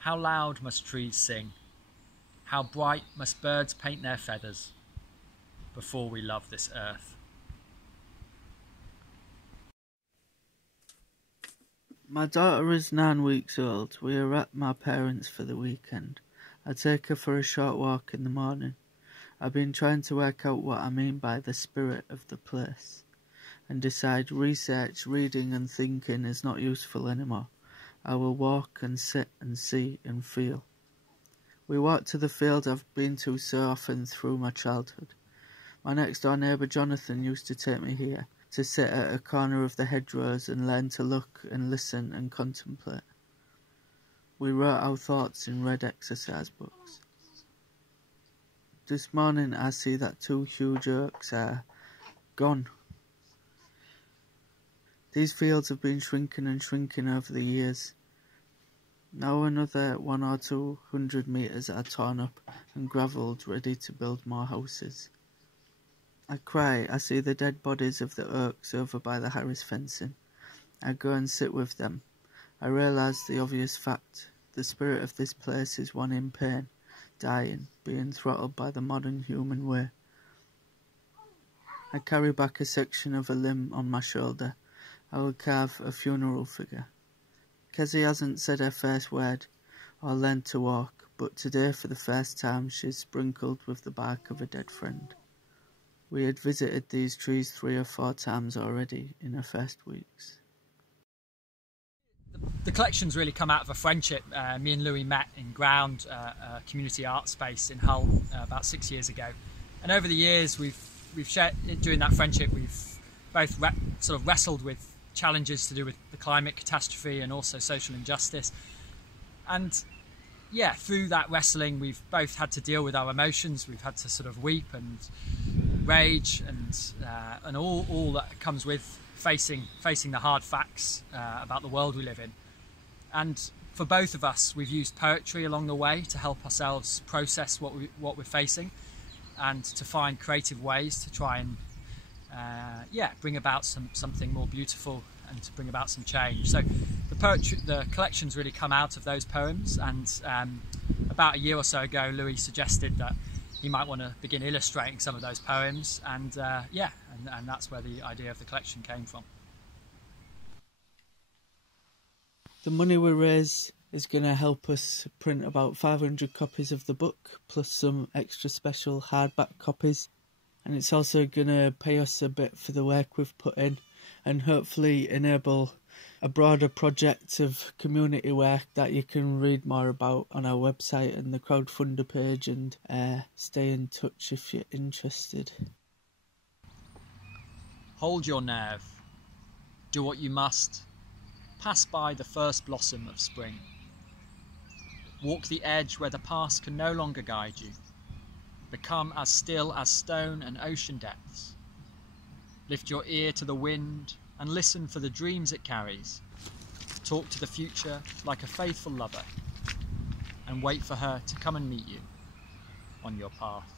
How loud must trees sing? How bright must birds paint their feathers before we love this earth? My daughter is 9 weeks old. We are at my parents' for the weekend. I take her for a short walk in the morning. I've been trying to work out what I mean by the spirit of the place, and decide research, reading and thinking is not useful anymore. I will walk and sit and see and feel. We walk to the field I've been to so often through my childhood. My next door neighbour Jonathan used to take me here to sit at a corner of the hedgerows and learn to look and listen and contemplate. We wrote our thoughts in red exercise books. This morning I see that 2 huge oaks are gone. These fields have been shrinking and shrinking over the years. Now another 100 or 200 metres are torn up and gravelled, ready to build more houses. I cry. I see the dead bodies of the oaks over by the Harris fencing. I go and sit with them. I realise the obvious fact. The spirit of this place is one in pain, dying, being throttled by the modern human way. I carry back a section of a limb on my shoulder. I will carve a funeral figure. Kezzy hasn't said her first word or learned to walk, but today for the first time she's sprinkled with the bark of a dead friend. We had visited these trees 3 or 4 times already in her first weeks. The collection's really come out of a friendship. Me and Louis met in Ground, a community art space in Hull, about 6 years ago. And over the years we've shared, during that friendship, we've both sort of wrestled with challenges to do with the climate catastrophe and also social injustice. And yeah, through that wrestling we've both had to deal with our emotions. We've had to sort of weep and rage and all that comes with facing the hard facts about the world we live in. And for both of us, we've used poetry along the way to help ourselves process what we're facing, and to find creative ways to try and bring about something more beautiful and to bring about some change. So the collection's really come out of those poems, and about a year or so ago Louis suggested that he might want to begin illustrating some of those poems, and and that's where the idea of the collection came from. The money we raise is going to help us print about 500 copies of the book, plus some extra special hardback copies. And it's also going to pay us a bit for the work we've put in, and hopefully enable a broader project of community work that you can read more about on our website and the crowdfunder page, and stay in touch if you're interested. Hold your nerve. Do what you must. Pass by the first blossom of spring. Walk the edge where the past can no longer guide you. Become as still as stone and ocean depths. Lift your ear to the wind and listen for the dreams it carries. Talk to the future like a faithful lover, and wait for her to come and meet you on your path.